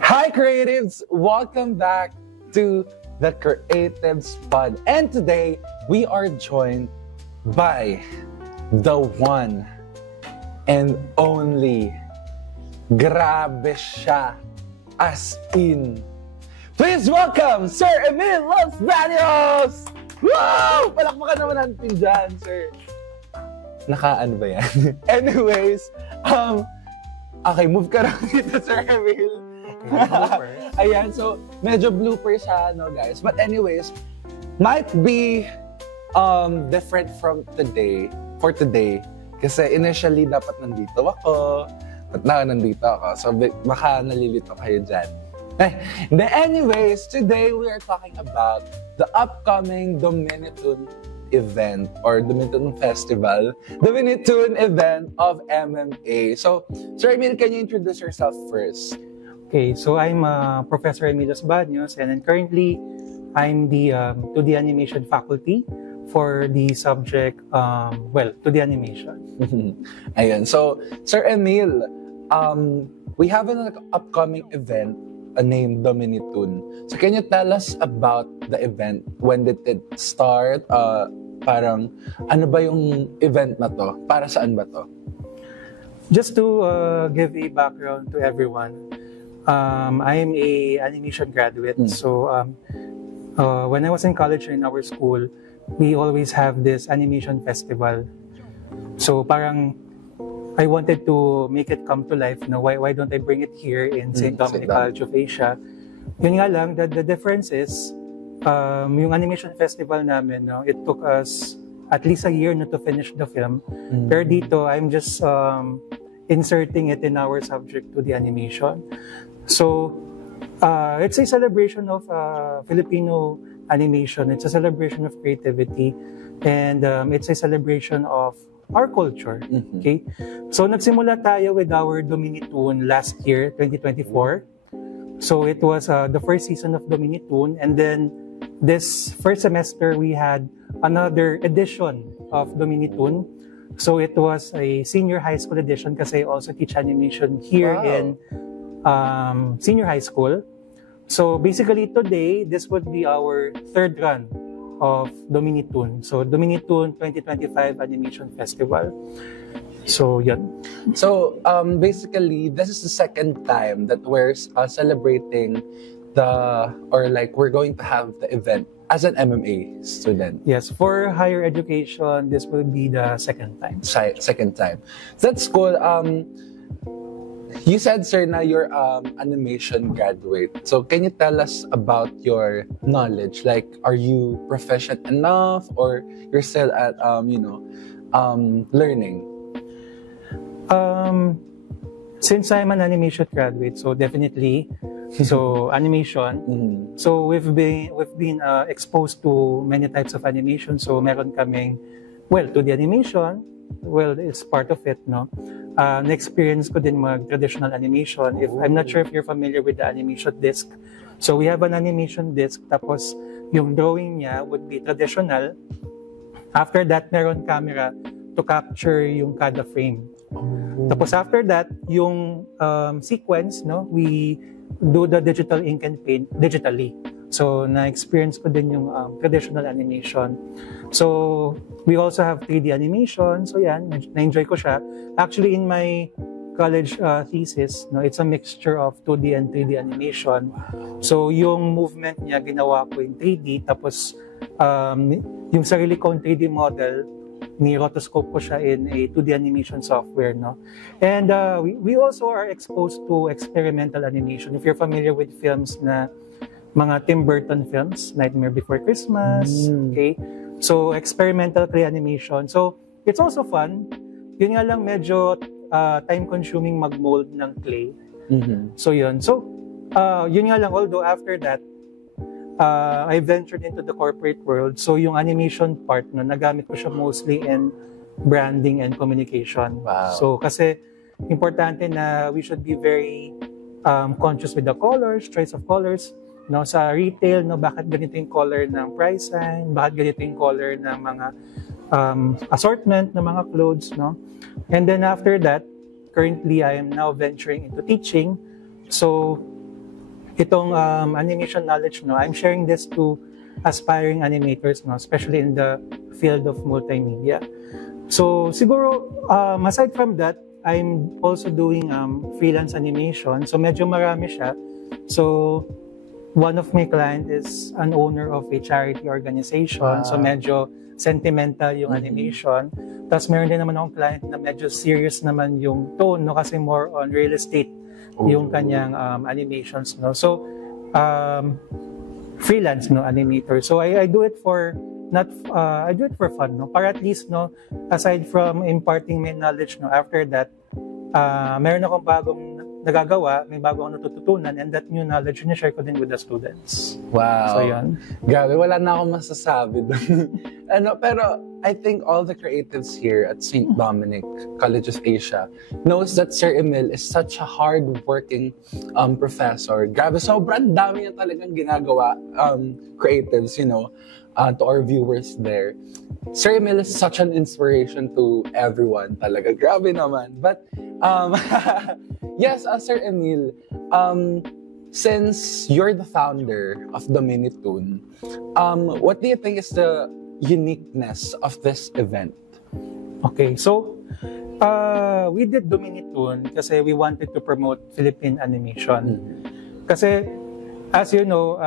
Hi creatives! Welcome back to the Creatives Pod. And today, we are joined by the one and only. Grabe siya. As in. Please welcome Sir Emil Los Baños! Woo! Palakpakan naman natin dyan, sir. Naka-ano ba yan? Anyways, okay, move ka lang dito, Sir Emil. Ayan, so medyo blooper siya, no, guys. But anyways, might be different from today, for today. Kasi initially, dapat nandito ako. At na nandito ako. So, baka nalilito kayo dyan. Anyways, today we are talking about the upcoming Dominitun event or Dominitun Festival, Dominitun event of MMA. So, Sir Emil, can you introduce yourself first? Okay, so I'm Professor Emil Los Baños, and then currently I'm the 2D animation faculty for the subject, 2D animation. Ayan, so Sir Emil, we have an upcoming event named Dominitun. So can you tell us about the event? When did it start? Parang ano ba yung event na to? Para saan ba to? Just to give a background to everyone, I'm a animation graduate. So when I was in college in our school, we always have this animation festival. So parang I wanted to make it come to life. No? Why don't I bring it here in St. Dominic College of Asia? Yun nga lang, the difference is, yung animation festival namin, no, it took us at least a year to finish the film. Pero dito, I'm just inserting it in our subject to the animation. So, it's a celebration of Filipino animation. It's a celebration of creativity. And it's a celebration of our culture. Okay? So, nagsimula tayo with our Dominitun last year, 2024. So, it was the first season of Dominitun. And then, this first semester, we had another edition of Dominitun. So, it was a senior high school edition kasi I also teach animation here in senior high school. So, basically, today, this would be our third run of Dominitun. So, Dominitun 2025 Animation Festival. So, yun. So, basically, this is the second time that we're celebrating we're going to have the event as an MMA student. Yes, for higher education, this will be the second time. Second time. That's cool. You said, sir, na you're animation graduate. So, can you tell us about your knowledge? Like, are you proficient enough, or you're still at learning? Since I'm an animation graduate, so definitely, animation. So we've been exposed to many types of animation. So meron kaming, to the animation. Well, it's part of it, no? Na-experience ko din mag-traditional animation. I'm not sure if you're familiar with the animation disc. So we have an animation disc, tapos yung drawing niya would be traditional. After that, meron camera to capture yung kada frame. Tapos after that, yung sequence, no, we do the digital ink and paint digitally. So, na-experience ko din yung traditional animation. So, we also have 3D animation. So, yan, na-enjoy ko siya. Actually, in my college thesis, no, it's a mixture of 2D and 3D animation. So, yung movement niya, ginawa ko in 3D. Tapos, yung sarili kong 3D model, ni-rotoscope ko siya in a 2D animation software, no? And we also are exposed to experimental animation. If you're familiar with films na mga Tim Burton films, Nightmare Before Christmas, okay? So, experimental clay animation. So, it's also fun. Yun nga lang, medyo time-consuming mag-mold ng clay. So, yun. So, yun nga lang, although after that, I ventured into the corporate world. So, yung animation part, no, nagamit ko siya mostly in branding and communication. Wow. So, kasi importante na we should be very conscious with the colors, choice of colors. No, sa retail, no, bakit ganito yung color ng price sign, bakit ganito yung color ng mga assortment ng mga clothes, no? And then after that, currently I am now venturing into teaching. So itong animation knowledge, no, I'm sharing this to aspiring animators, no, especially in the field of multimedia. So siguro, aside from that, I'm also doing freelance animation. So medyo marami siya. So one of my client is an owner of a charity organization. So medyo sentimental yung animation. Tapos meron din naman akong client na medyo serious naman yung tone, no, kasi more on real estate yung kanyang animations, no. So freelance, no, animator. So I do it for I do it for fun, no, para at least, no, aside from imparting my knowledge, no, after that meron akong bagong nagagawa, may bago akong natututunan, and that new knowledge na share ko din with the students. Wow. So yun. Grabe, wala na akong masasabi doon. Pero I think all the creatives here at St. Dominic College of Asia knows that Sir Emil is such a hard-working professor. Grabe, sobrang dami niya talagang ginagawa, creatives, to our viewers there. Sir Emil is such an inspiration to everyone talaga. Grabe naman. But, yes, Sir Emil, since you're the founder of the Minitoon, what do you think is the uniqueness of this event? Okay, so we did Dominitoon kasi we wanted to promote Philippine animation. Kasi, as you know,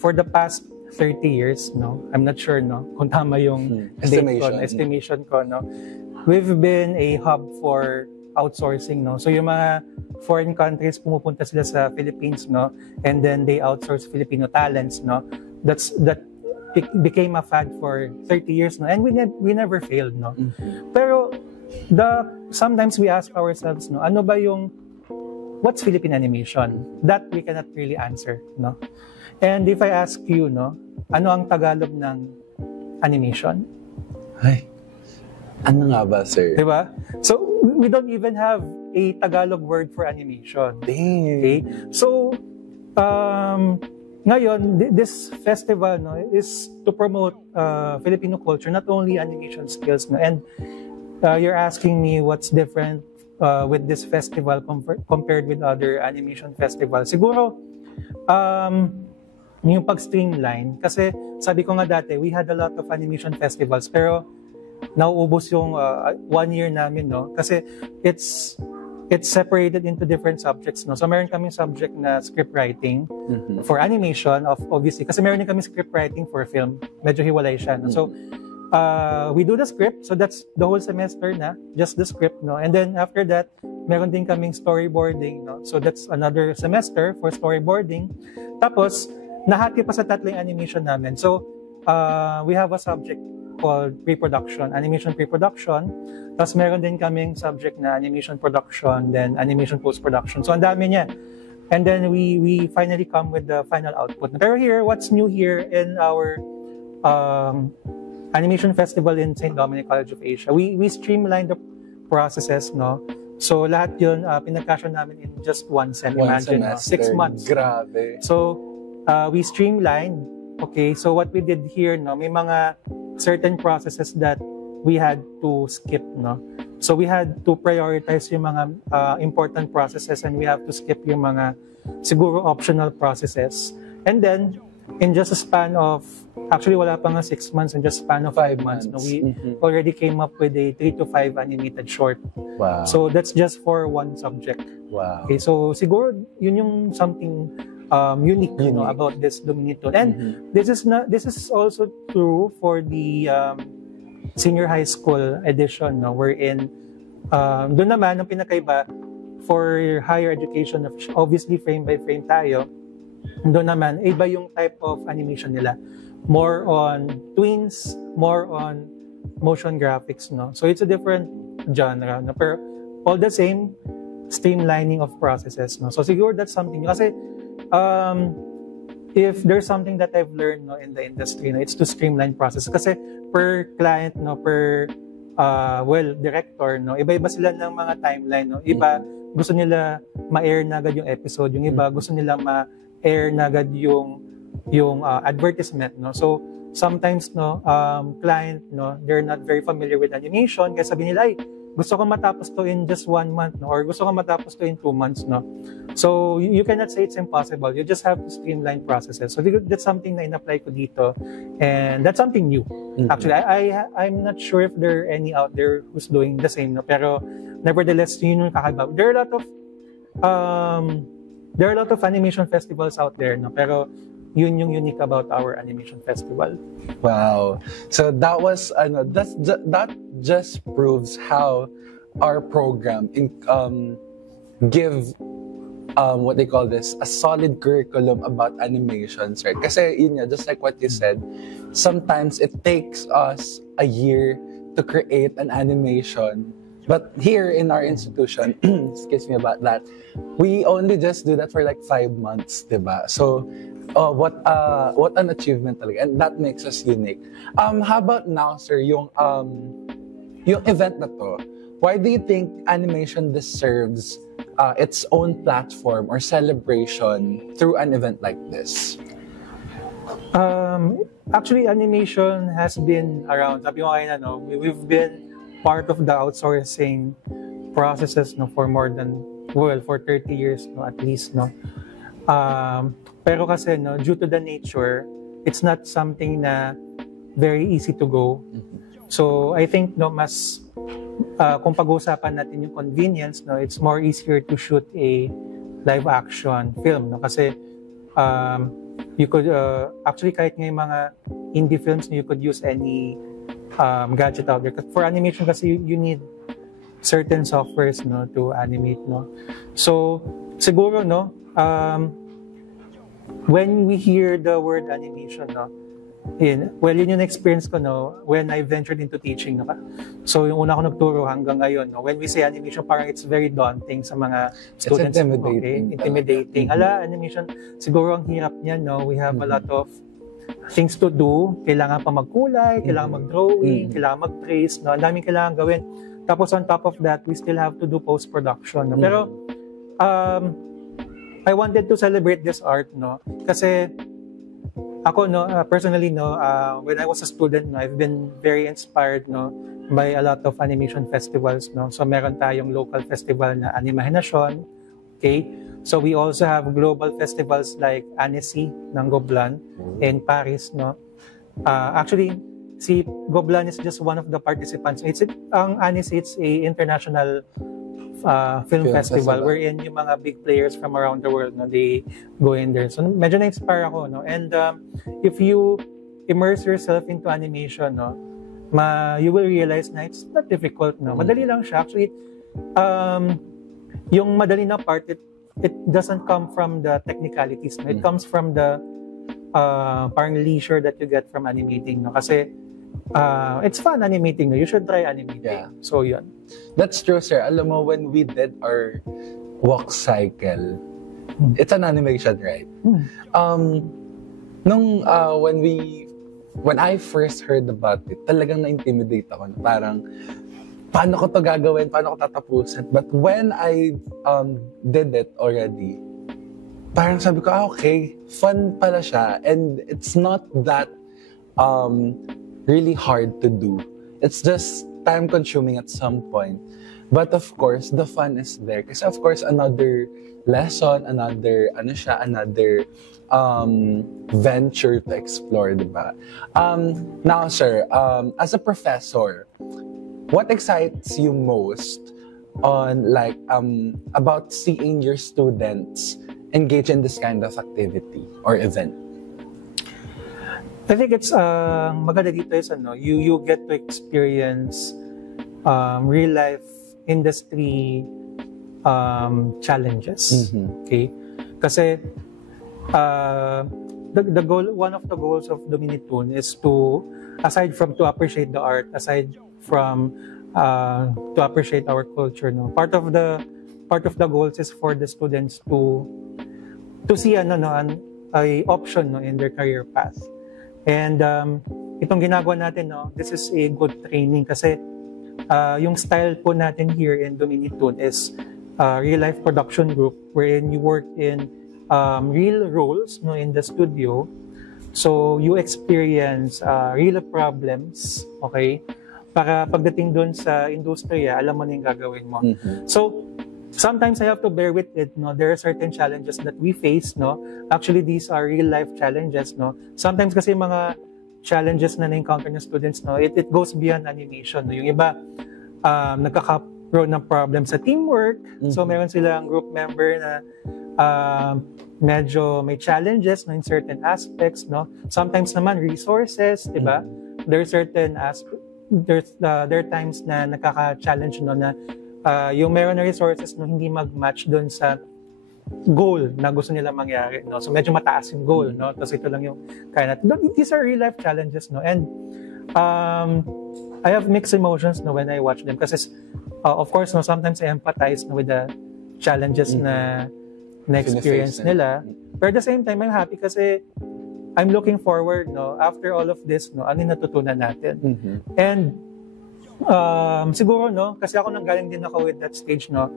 for the past 30 years, no, I'm not sure, no, kung tama yung estimation ko, no, we've been a hub for outsourcing, no. So yung mga foreign countries pumupunta sila sa Philippines, no, and then they outsource Filipino talents, no. That became a fad for 30 years, no, and we never failed, no. Pero sometimes we ask ourselves, no, ano ba yung what's Philippine animation? That we cannot really answer, no. And if I ask you, no, ano ang Tagalog ng animation? Ay, ano nga ba, sir? Diba? So, we don't even have a Tagalog word for animation. Dang. Okay? So, ngayon, this festival, no, is to promote Filipino culture, not only animation skills, no. And you're asking me what's different with this festival compared with other animation festivals. Siguro, yung pag-streamline, kasi sabi ko nga dati, we had a lot of animation festivals, pero nauubos yung 1 year namin, no? Kasi it's separated into different subjects, no? So meron kaming subject na script writing for animation, obviously, kasi meron din kaming script writing for film. Medyo hiwalay siya, no? So we do the script, so that's the whole semester na, just the script, no? And then after that, meron din kaming storyboarding, no? So that's another semester for storyboarding. Tapos nahati pa sa tatlong animation namin. So, we have a subject called pre-production, animation pre-production. Tapos meron din kaming subject na animation production, then animation post-production. So, ang dami niya. And then we finally come with the final output. Pero here, what's new here in our animation festival in St. Dominic College of Asia, we streamlined the processes, no? So, lahat yun, pinagkasya namin in just one semester. 6 months. Grabe. So, we streamlined. Okay, so what we did here, no, may mga certain processes that we had to skip, no. So we had to prioritize yung mga important processes, and we have to skip yung mga siguro optional processes. And then in just a span of, actually wala pa nga 6 months, in just a span of 5 months, no, we already came up with a 3 to 5 animated short. Wow. So that's just for one subject. Wow. Okay, so siguro yun yung something unique, you know, about this Dominitoon. And this is also true for the senior high school edition, no, wherein doon naman ang pinakaiba for higher education, obviously frame by frame tayo. Doon naman iba yung type of animation nila, more on twins, more on motion graphics, no. So it's a different genre, no, pero all the same streamlining of processes, no. So siguro that's something kasi if there's something that I've learned, no, in the industry, no, it's to streamline process. Kasi per client, no, per director, no, iba-iba sila ng mga timeline, no. Iba gusto nila ma-air na agad yung episode, yung iba gusto nila ma-air na agad yung advertisement, no. So sometimes, no, client, no, they're not very familiar with animation, kaya sabi nila, ay, gusto ko matapos to in just 1 month, no? Or gusto ko matapos to in 2 months, no? So, you cannot say it's impossible. You just have to streamline processes. So, that's something na in-apply ko dito. And that's something new. Actually, I'm not sure if there are any out there who's doing the same, no? Pero, nevertheless, yun yung kakaiba. There are a lot of animation festivals out there, no? Pero, yun yung unique about our animation festival. Wow. So that was that just proves how our program give what they call this, a solid curriculum about animations, right? Kasi yun nga, just like what you said, sometimes it takes us a year to create an animation. But here in our institution, excuse me about that, we only just do that for like 5 months, diba? So, what an achievement talaga, and that makes us unique. How about now, sir, yung event na to, why do you think animation deserves its own platform or celebration through an event like this? Actually, animation has been around. Sabi ko kayo na, no, we've been part of the outsourcing processes, no, for more than, for 30 years, no, at least, no. Pero kasi, no, due to the nature, it's not something na very easy to go. So, I think, no, mas, kung pag-uusapan natin yung convenience, no, it's more easier to shoot a live action film, no, kasi, you could, actually, kahit nga yung mga indie films, you could use any gadget out there. For animation kasi, you need certain softwares, no, to animate, no. So, siguro, no, when we hear the word animation, no, yun yung experience ko, no, when I ventured into teaching, no. So, yung una ko nagturo hanggang ngayon, no, when we say animation, parang it's very daunting sa mga students. It's intimidating. Okay? Intimidating. Animation, siguro ang hirap niyan, no. We have a lot of things to do. Kailangan pa magkulay, kailangan mag-drawing, kailangan mag-trace, no. Ang daming kailangan gawin. Tapos on top of that, we still have to do post-production, no. Pero, I wanted to celebrate this art, no, kasi ako, no, personally, no, when I was a student, no, I've been very inspired, no, by a lot of animation festivals, no. So meron tayong local festival na Animahinasyon, okay? So we also have global festivals like Annecy ng Goblan in Paris, no. Actually, si Goblan is just one of the participants. Ang Annecy, it's a international film festival wherein yung mga big players from around the world, no, they go in there. So medyo na-inspire ako, no. And if you immerse yourself into animation, no, you will realize na it's not difficult, no. Madali lang siya. Actually, yung madali na part, it doesn't come from the technicalities, no. It comes from the parang leisure that you get from animating, no. Kasi it's fun animating, no. You should try animating. Yeah. So yun. That's true, sir. Alam mo, when we did our walk cycle, it's an animation, right? When I first heard about it, talagang na-intimidate ako. Parang, paano ko to gagawin? Paano ko tatapusin? But when I did it already, parang sabi ko, okay, fun pala siya. And it's not that really hard to do. It's just time-consuming at some point. But of course, the fun is there. Kasi of course, another lesson, another venture to explore, diba? Now, sir, as a professor, what excites you most on about seeing your students engage in this kind of activity or event? I think it's maganda dito is you get to experience real life industry challenges. Okay, kasi the goal, one of the goals of Dominitun is to, aside from to appreciate the art, aside from to appreciate our culture, no, part of the goals is for the students to see an option, no, in their career path. And itong ginagawa natin, no, this is a good training kasi yung style po natin here in Dominitun is real life production group wherein you work in real roles, no, in the studio. So you experience real problems, okay? para pagdating doon sa industriya, alam mo na yung gagawin mo. So, sometimes I have to bear with it, no? There are certain challenges that we face, no? Actually, these are real-life challenges, no? Sometimes kasi mga challenges na na-encounter ng students, no? It goes beyond animation, no? Yung iba, nagkakaroon ng problem sa teamwork. So, meron silang group member na medyo may challenges, no, in certain aspects, no? Sometimes naman, resources, di ba? There are certain aspects, there are times na nakaka-challenge, no, na yung meron na resources no hindi mag-match doon sa goal na gusto nila mangyari, no. So medyo mataas yung goal, no. Tapos ito lang yung kaya natin. These are real life challenges, no. And I have mixed emotions, no, when I watch them kasi of course, no, sometimes I empathize, no, with the challenges na experience nila. But at the same time, I'm happy kasi I'm looking forward, no, after all of this, no, ano yung natutunan natin. And siguro, no, kasi ako nanggaling din ako with that stage, no,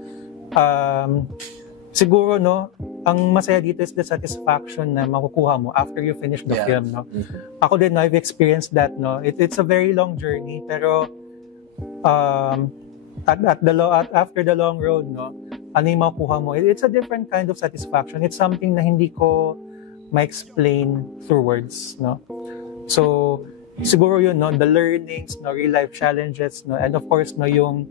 siguro, no, ang masaya dito is the satisfaction na makukuha mo after you finish the film, no. Ako din, no, I've experienced that, no. It's a very long journey, pero after the long road, no, ano yung makukuha mo, it's a different kind of satisfaction. It's something na hindi ko ma-explain through words, no. So siguro yun, no, the learnings, no, real life challenges, no, and of course, no, yung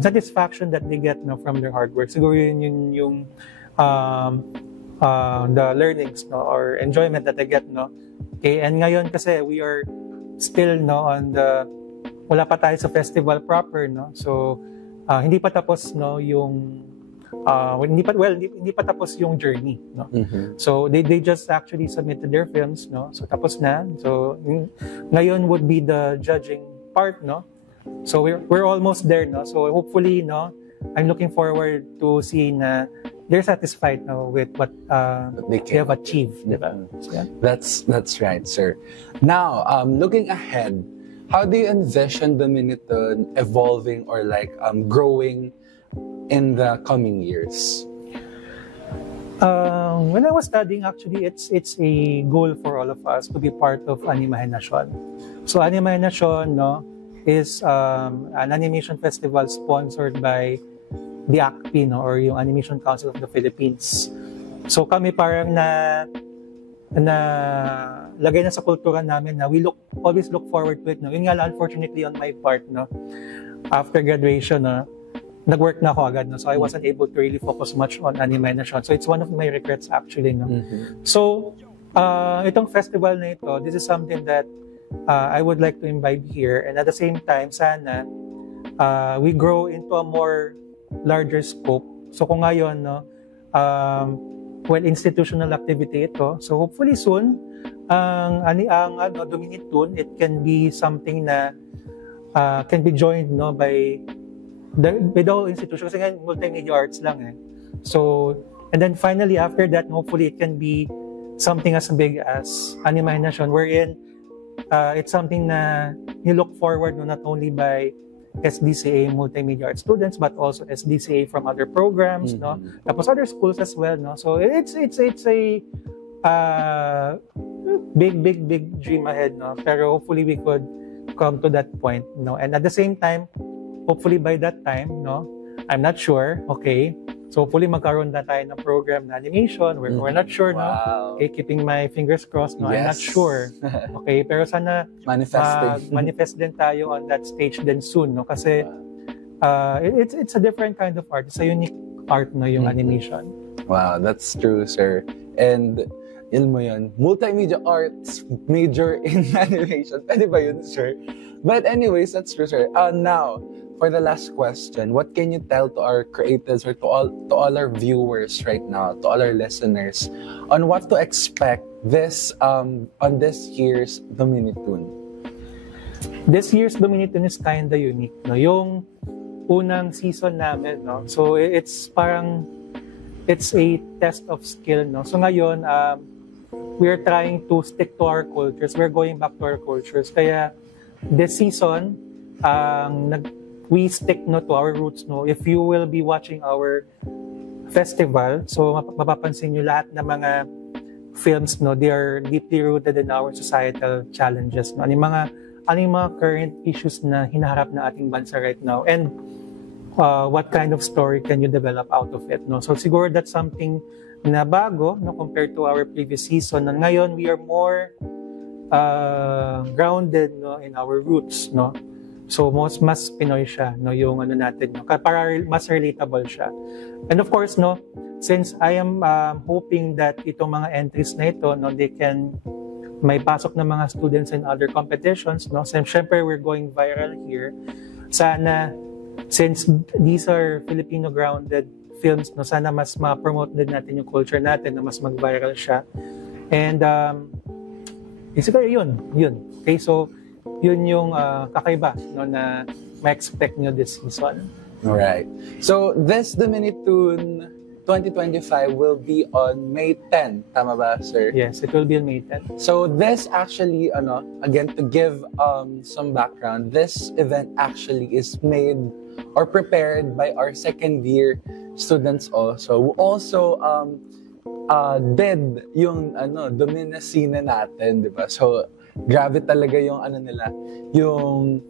satisfaction that they get, no, from their hard work. Siguro yun yung the learnings, no, or enjoyment that they get, no. Okay, and ngayon kasi we are still, no, on the wala pa tayo sa festival proper, no. So hindi pa tapos, no, yung hindi pa tapos yung journey, no. So they just actually submitted their films, no. So tapos na. So ngayon would be the judging part, no. So we're almost there, no. So hopefully, no, I'm looking forward to seeing na they're satisfied, no, with what they have achieved, diba? So, yeah. That's right, sir. Now, looking ahead, how do you envision the Miniton evolving or like growing in the coming years? When I was studying, actually, it's a goal for all of us to be part of Animahenasyon. So Animahenasyon, no, is an animation festival sponsored by the ACP, no, or yung Animation Council of the Philippines. So kami parang na lagay na sa kultura namin na we always look forward to it, no. Yun nga lang, unfortunately on my part, no, after graduation, no, nag-work na ako agad, no? So I wasn't able to really focus much on Animahenasyon. So it's one of my regrets actually, no? So itong festival na ito, this is something that I would like to imbibe here, and at the same time, sana we grow into a more larger scope. So kung ngayon, no, institutional activity ito, so hopefully soon ang Dominitun, it can be something na can be joined, no, by the whole institution kasi nga multimedia arts lang eh. So, and then finally after that, hopefully it can be something as big as Animahenasyon, wherein it's something na you look forward, no, not only by SDCA multimedia arts students but also SDCA from other programs, no, tapos other schools as well, no. So it's a big dream ahead, no, pero hopefully we could come to that point, no. And at the same time, hopefully by that time, no, I'm not sure, okay, so hopefully magkaroon na tayo ng program na animation. We're not sure, no, okay, keeping my fingers crossed, no. Yes. I'm not sure, okay, pero sana manifest din tayo on that stage then soon, no, kasi it's a different kind of art, it's a unique art, no, yung animation. Wow, that's true, sir. And yun mo yun, multimedia arts, major in animation. Pwede ba yun, sir? But anyways, that's true, sir. Now, for the last question, what can you tell to our creators or to all our viewers right now, to all our listeners, on what to expect this on this year's Dominitun? This year's Dominitun is kinda unique, no? Yung unang season namin, no? So it's a test of skill, no? So ngayon, we're trying to stick to our cultures. We're going back to our cultures. Kaya this season, we stick, no, to our roots, no. If you will be watching our festival, so mapapansin nyo lahat ng mga films, no, they are deeply rooted in our societal challenges, no. Yung mga ano yung mga current issues na hinaharap na ating bansa right now, and what kind of story can you develop out of it, no? So siguro that's something na bago, no, compared to our previous season. And ngayon, we are more grounded, no, in our roots, no? So mas Pinoy siya, no, yung ano natin, no, para mas relatable siya. And of course, no, since I am hoping that itong mga entries na ito, no, they can may pasok na mga students in other competitions, no. So syempre we're going viral here. Sana, since these are Filipino grounded films, no, sana mas ma-promote din natin yung culture natin, na mas mag-viral siya. And siguro yun. Okay, so yun yung kakaiba, no, na ma-expect nyo this season. Alright. So, this Dominitune 2025 will be on May 10. Tama ba, sir? Yes, it will be on May 10. So, this actually, again, to give some background, this event actually is made or prepared by our second-year students also, who also did yung Dominacine natin, di ba? So, grabe talaga yung nila, yung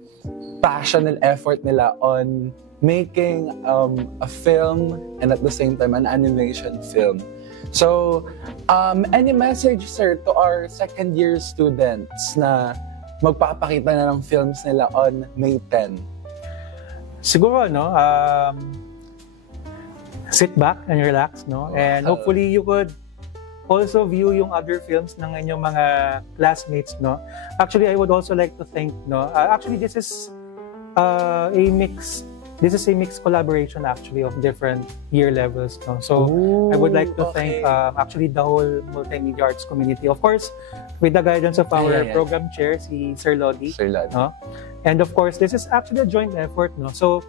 passion and effort nila on making a film and at the same time an animation film. So, any message, sir, to our second year students na magpapakita na ng films nila on May 10? Siguro, no, sit back and relax, no, and hopefully you could also view yung other films ng inyong mga classmates, no. Actually, I would also like to thank, no, actually this is a mixed collaboration actually of different year levels, no. So I would like to thank actually the whole multimedia arts community, of course, with the guidance of our program chair, si Sir Lodi, no. And of course, this is actually a joint effort, no. So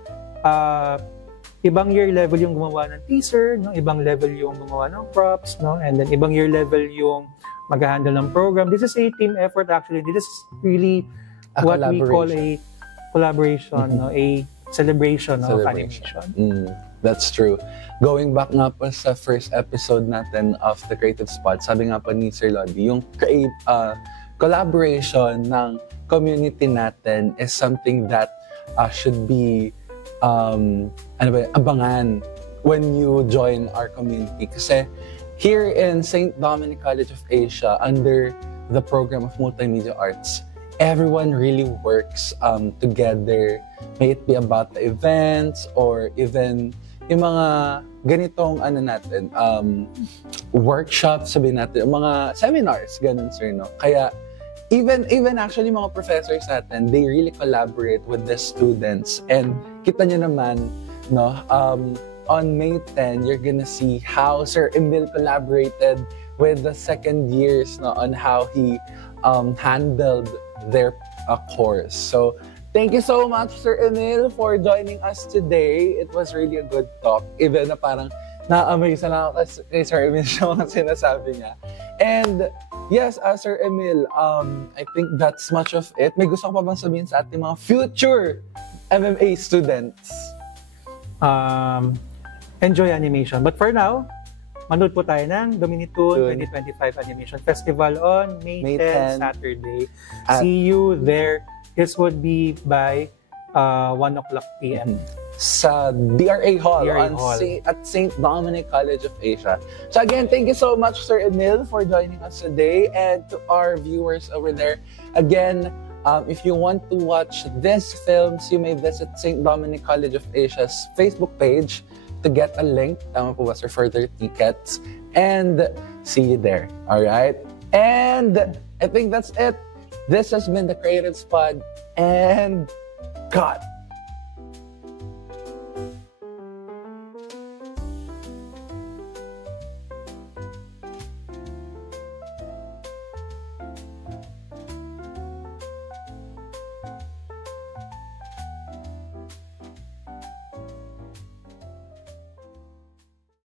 ibang year level yung gumawa ng teaser, no? Ibang level yung gumawa ng props, no? And then ibang year level yung mag-handle ng program. This is a team effort actually. This is really what we call a collaboration, no? A celebration of animation. That's true. Going back nga po sa first episode natin of The Creative Spot, sabi nga po ni Sir Lodi, yung collaboration ng community natin is something that should be abangan when you join our community. Kasi here in St. Dominic College of Asia, under the program of Multimedia Arts, everyone really works together. May it be about the events or even yung mga ganitong workshops, sabihin natin, mga seminars, ganun, sir, no? Kaya even actually mga professors natin, they really collaborate with the students. And kita nyo naman, no, on May 10, you're gonna see how Sir Emil collaborated with the second years, no, on how he handled their course. So, thank you so much, Sir Emil, for joining us today. It was really a good talk. Even na parang na-amaze na ako kay Sir Emil siya mga sinasabi niya. And yes, Sir Emil, I think that's much of it. May gusto ko pa bang sabihin sa ating mga future MMA students? Enjoy animation. But for now, manood po tayo ng Dominitune 2025 Animation Festival on May 10, Saturday. See you there. This would be by 1 o'clock p.m. Sa DRA Hall, at St. Dominic College of Asia. So again, thank you so much, Sir Emil, for joining us today. And to our viewers over there, again, if you want to watch these films, you may visit St. Dominic College of Asia's Facebook page to get a link, tama po ba, sir, for their tickets. And see you there, all right? And I think that's it. This has been The Creative Spot, and God.